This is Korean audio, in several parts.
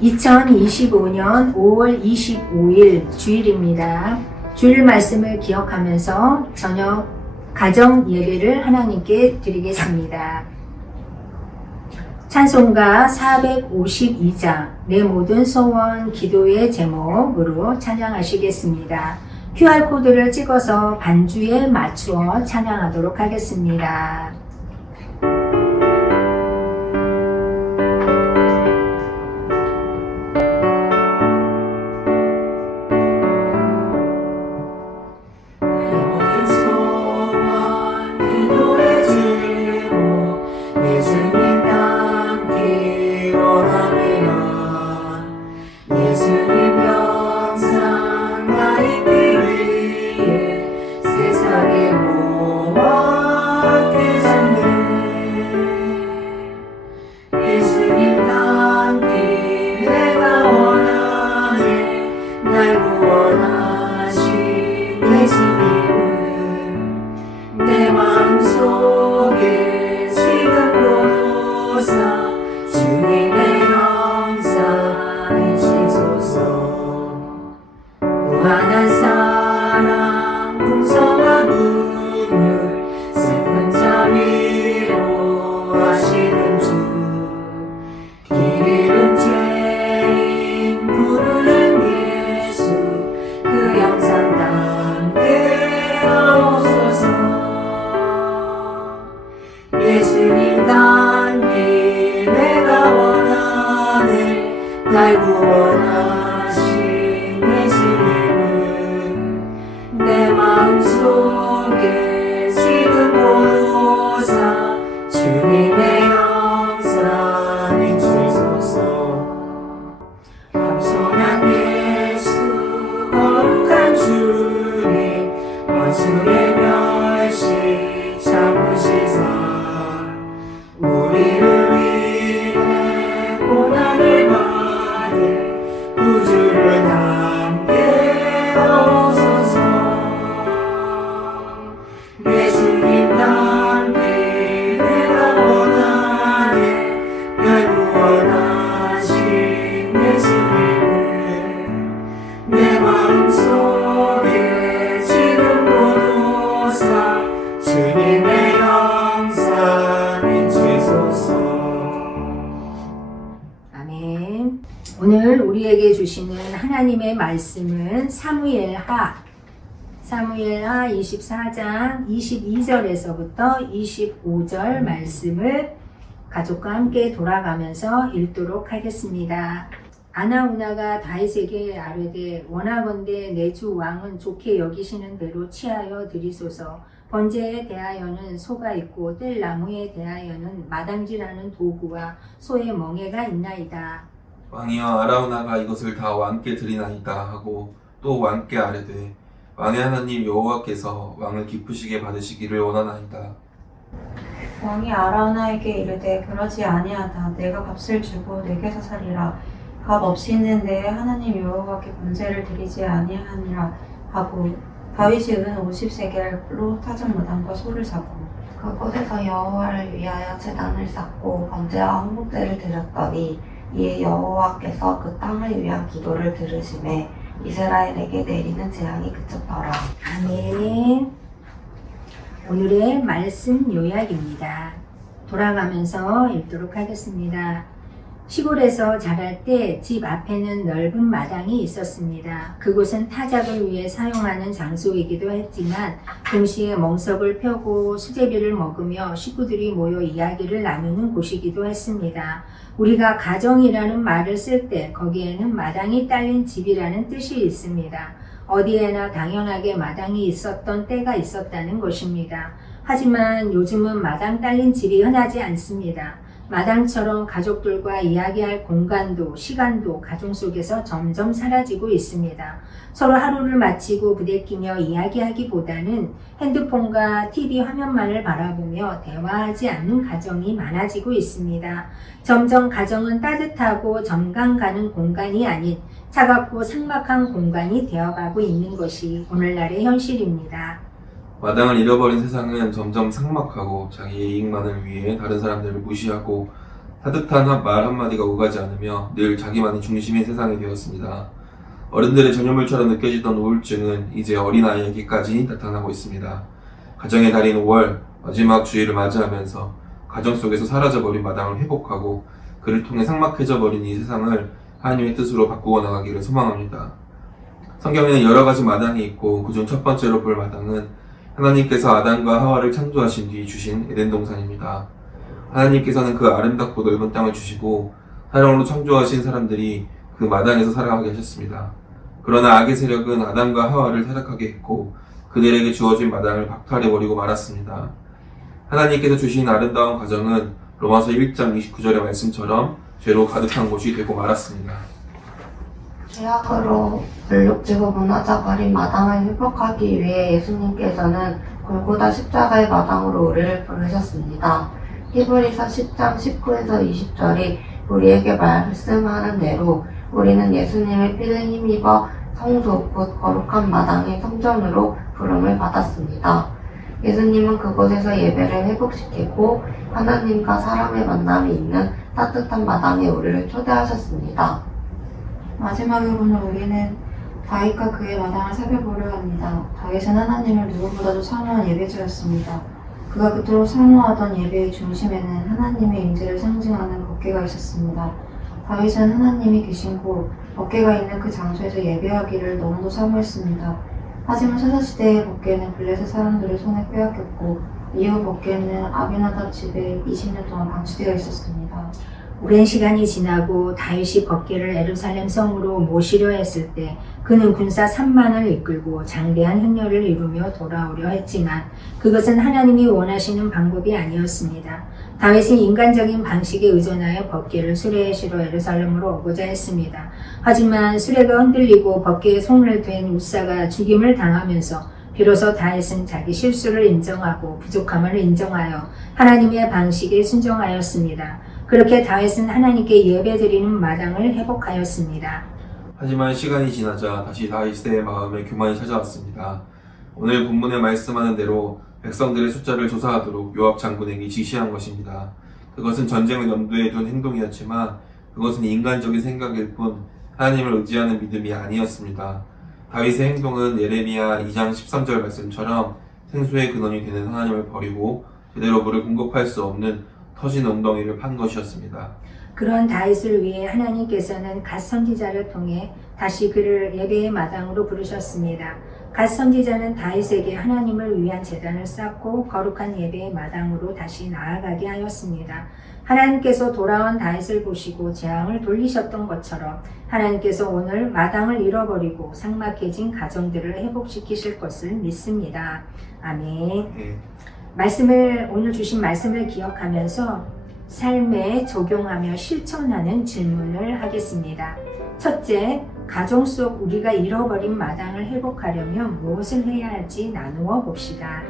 2025년 5월 25일 주일입니다. 주일 말씀을 기억하면서 저녁 가정 예배를 하나님께 드리겠습니다. 찬송가 452장 내 모든 소원 기도의 제목으로 찬양하시겠습니다. QR코드를 찍어서 반주에 맞추어 찬양하도록 하겠습니다. 날 구원하신 예수님은 내 마음속에 지금 보사 주님의 영상 비추소서. 겸손한 예수 거룩한 주님 원수의 멸시 참으시사 우리를 위해 고난을 구주를 함께 하옵소서. 예수님 함께 내가 원하네 날 구원하신 예수님은 내 마음속에 지금 보도사 주님의 영상 비추소서. 아멘. 오늘 우리에게 주시는 하나님의 말씀은 사무엘하 24장 22절에서부터 25절 말씀을 가족과 함께 돌아가면서 읽도록 하겠습니다. 아나우나가 다윗에게 아뢰되 원하건대 내 주 왕은 좋게 여기시는 대로 취하여 드리소서. 번제에 대하여는 소가 있고 뗄나무에 대하여는 마당질하는 도구와 소의 멍에가 있나이다. 왕이여 아라우나가 이것을 다 왕께 드리나이다 하고 또 왕께 아뢰되 왕의 하나님 여호와께서 왕을 기쁘시게 받으시기를 원하나이다. 왕이 아라우나에게 이르되 그러지 아니하다. 내가 값을 주고 내게서 살리라. 값 없이 있는 내 하나님 여호와께 번제를 드리지 아니하니라 하고 다윗이 은 50세겔로 타전 무당과 소를 사고 그곳에서 여호와를 위하여 제단을 쌓고 번제와 헌목제를 드렸더니 이에 여호와께서 그 땅을 위한 기도를 들으심에 이스라엘에게 내리는 재앙이 그쳤더라. 아멘. 오늘의 말씀 요약입니다. 돌아가면서 읽도록 하겠습니다. 시골에서 자랄 때 집 앞에는 넓은 마당이 있었습니다. 그곳은 타작을 위해 사용하는 장소이기도 했지만 동시에 멍석을 펴고 수제비를 먹으며 식구들이 모여 이야기를 나누는 곳이기도 했습니다. 우리가 가정이라는 말을 쓸 때 거기에는 마당이 딸린 집이라는 뜻이 있습니다. 어디에나 당연하게 마당이 있었던 때가 있었다는 것입니다. 하지만 요즘은 마당 딸린 집이 흔하지 않습니다. 마당처럼 가족들과 이야기할 공간도 시간도 가정 속에서 점점 사라지고 있습니다. 서로 하루를 마치고 부대끼며 이야기하기보다는 핸드폰과 TV 화면만을 바라보며 대화하지 않는 가정이 많아지고 있습니다. 점점 가정은 따뜻하고 정감 가는 공간이 아닌 차갑고 삭막한 공간이 되어가고 있는 것이 오늘날의 현실입니다. 마당을 잃어버린 세상은 점점 삭막하고 자기의 이익만을 위해 다른 사람들을 무시하고 따뜻한 말 한마디가 오가지 않으며 늘 자기만이 중심인 세상이 되었습니다. 어른들의 전유물처럼 느껴지던 우울증은 이제 어린아이에게까지 나타나고 있습니다. 가정의 달인 5월 마지막 주일을 맞이하면서 가정 속에서 사라져버린 마당을 회복하고 그를 통해 삭막해져버린 이 세상을 하나님의 뜻으로 바꾸어 나가기를 소망합니다. 성경에는 여러 가지 마당이 있고 그중 첫 번째로 볼 마당은 하나님께서 아담과 하와를 창조하신 뒤 주신 에덴 동산입니다. 하나님께서는 그 아름답고 넓은 땅을 주시고 사랑으로 창조하신 사람들이 그 마당에서 살아가게 하셨습니다. 그러나 악의 세력은 아담과 하와를 타락하게 했고 그들에게 주어진 마당을 박탈해버리고 말았습니다. 하나님께서 주신 아름다운 가정은 로마서 1장 29절의 말씀처럼 죄로 가득한 곳이 되고 말았습니다. 죄악으로 얼룩지고 무너져버린 마당을 회복하기 위해 예수님께서는 골고다 십자가의 마당으로 우리를 부르셨습니다. 히브리서 10장 19에서 20절이 우리에게 말씀하는 대로 우리는 예수님의 피를 힘입어 성소 곧 거룩한 마당의 성전으로 부름을 받았습니다. 예수님은 그곳에서 예배를 회복시키고 하나님과 사람의 만남이 있는 따뜻한 마당에 우리를 초대하셨습니다. 마지막으로는 우리는 다윗과 그의 마당을 살펴보려 합니다. 다윗은 하나님을 누구보다도 사모한 예배자였습니다. 그가 그토록 사모하던 예배의 중심에는 하나님의 임재를 상징하는 법궤가 있었습니다. 다윗은 하나님이 계신 곳, 법궤가 있는 그 장소에서 예배하기를 너무도 사모했습니다. 하지만 사사시대의 법궤는 블레셋 사람들의 손에 빼앗겼고 이후 법궤는 아비나답 집에 20년 동안 방치되어 있었습니다. 오랜 시간이 지나고 다윗이 법궤를 예루살렘 성으로 모시려 했을 때 그는 군사 3만을 이끌고 장대한 행렬을 이루며 돌아오려 했지만 그것은 하나님이 원하시는 방법이 아니었습니다. 다윗이 인간적인 방식에 의존하여 법궤를 수레에 실어 예루살렘으로 오고자 했습니다. 하지만 수레가 흔들리고 법궤에 손을 댄 우사가 죽임을 당하면서 비로소 다윗은 자기 실수를 인정하고 부족함을 인정하여 하나님의 방식에 순종하였습니다. 그렇게 다윗은 하나님께 예배드리는 마당을 회복하였습니다. 하지만 시간이 지나자 다시 다윗의 마음에 교만이 찾아왔습니다. 오늘 본문에 말씀하는 대로 백성들의 숫자를 조사하도록 요압 장군에게 지시한 것입니다. 그것은 전쟁을 염두에 둔 행동이었지만 그것은 인간적인 생각일 뿐 하나님을 의지하는 믿음이 아니었습니다. 다윗의 행동은 예레미야 2장 13절 말씀처럼 생수의 근원이 되는 하나님을 버리고 제대로 물을 공급할 수 없는 터진 웅덩이를 판 것이었습니다. 그런 다윗을 위해 하나님께서는 갓 선지자를 통해 다시 그를 예배의 마당으로 부르셨습니다. 갓 선지자는 다윗에게 하나님을 위한 제단을 쌓고 거룩한 예배의 마당으로 다시 나아가게 하였습니다. 하나님께서 돌아온 다윗을 보시고 재앙을 돌리셨던 것처럼 하나님께서 오늘 마당을 잃어버리고 삭막해진 가정들을 회복시키실 것을 믿습니다. 아멘. 오늘 주신 말씀을 기억하면서 삶에 적용하며 실천하는 질문을 하겠습니다. 첫째, 가정 속 우리가 잃어버린 마당을 회복하려면 무엇을 해야 할지 나누어 봅시다.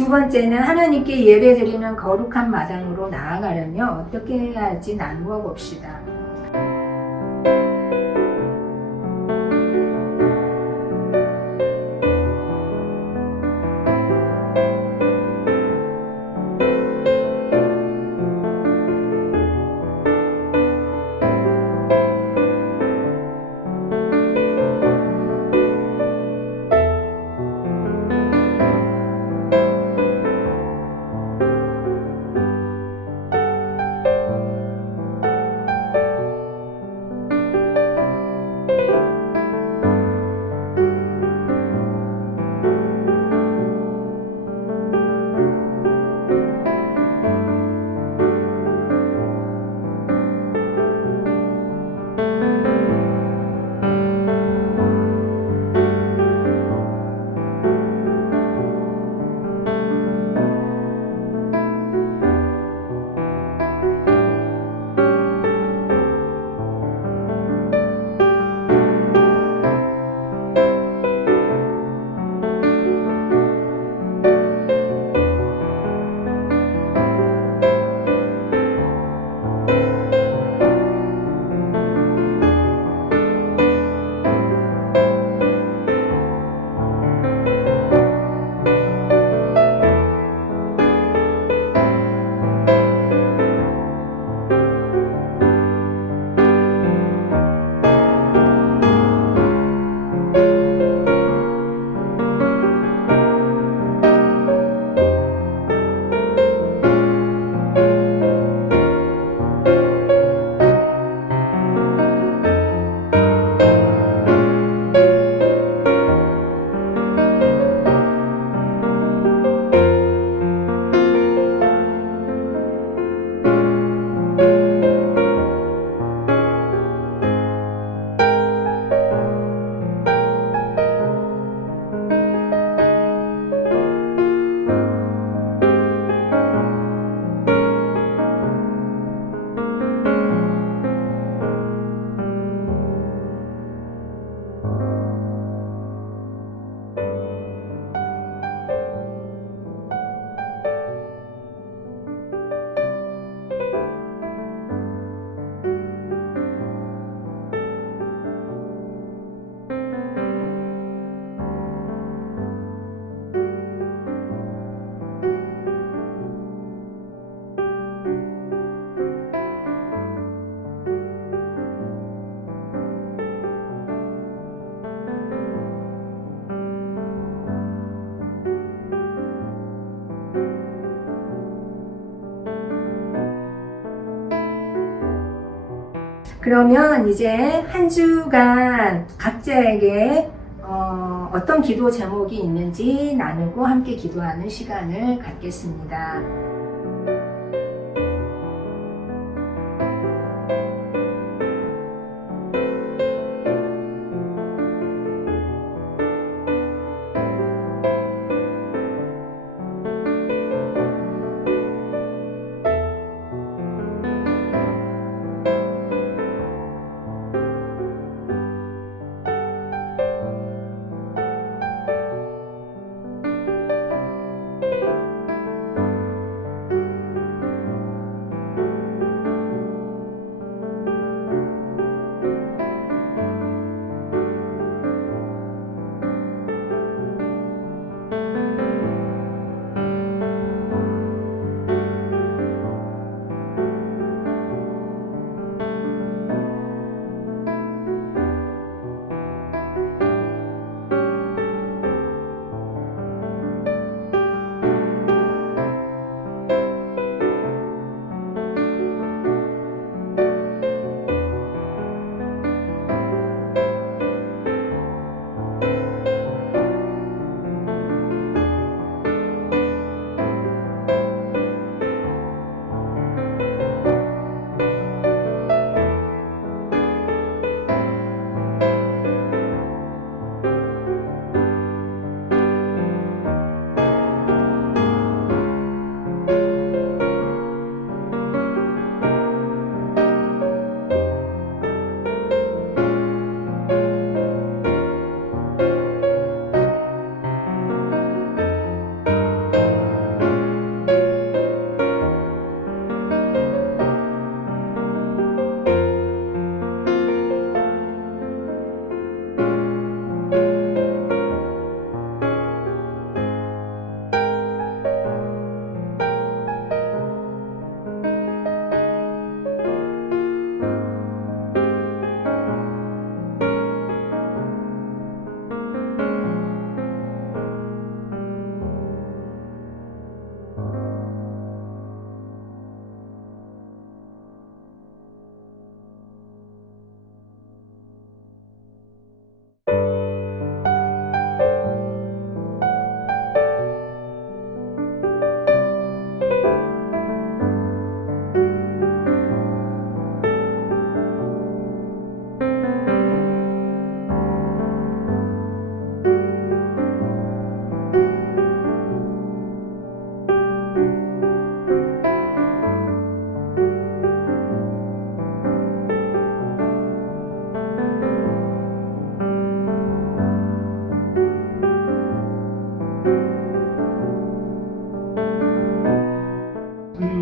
두 번째는 하나님께 예배드리는 거룩한 마당으로 나아가려면 어떻게 해야 할지 나누어 봅시다. 그러면 이제 한 주간 각자에게 어떤 기도 제목이 있는지 나누고 함께 기도하는 시간을 갖겠습니다.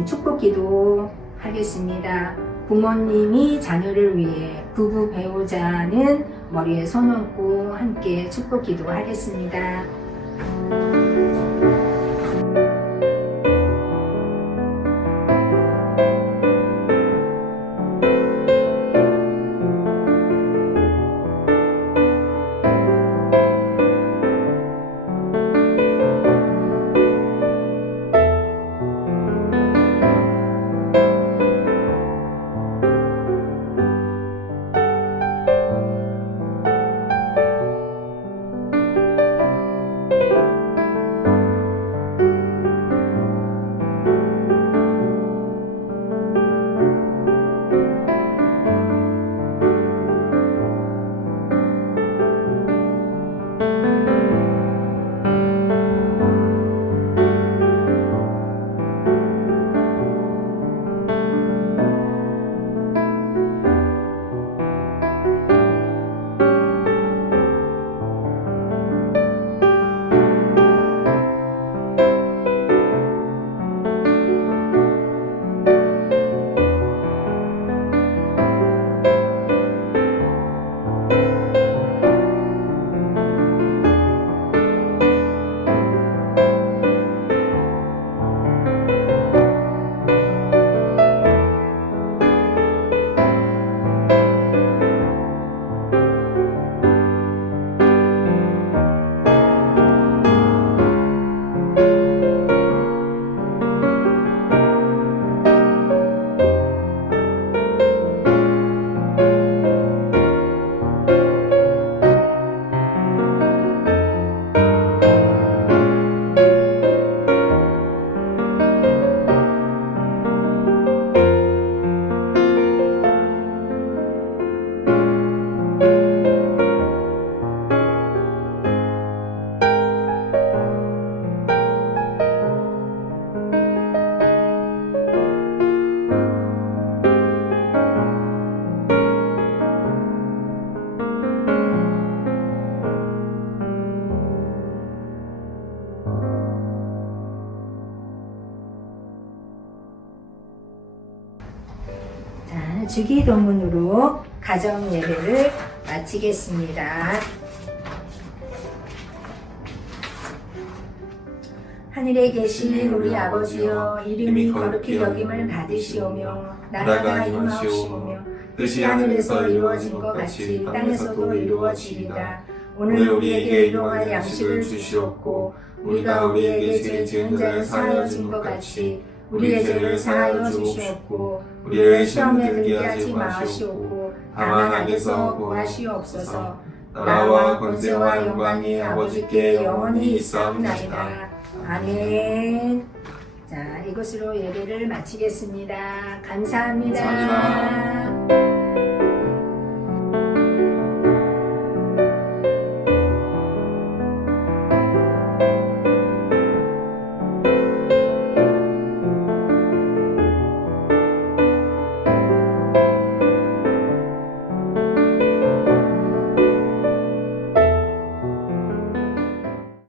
축복 기도 하겠습니다. 부모님이 자녀를 위해, 부부 배우자는 머리에 손 얹고 함께 축복 기도 하겠습니다. 자, 주기도문으로 가정 예배를 마치겠습니다. 하늘에 계신 우리 아버지여, 이름이 거룩히 여김을 받으시오며 나라가 임하시오며 뜻이 하늘에서 이루어진 것 같이 땅에서도 이루어지리이다. 오늘 우리에게 일용할 양식을 주시옵고 우리가 우리에게 죄 지은 자를 사하여 준 것 같이 우리의 죄를 사하여 주시옵고 우리를 시험에 들게 하지 마시옵고 다만 악에서 구하시옵소서. 나라와 권세와 영광이 아버지께 영원히 있사옵나이다. 아멘. 자, 이것으로 예배를 마치겠습니다. 감사합니다. 감사합니다.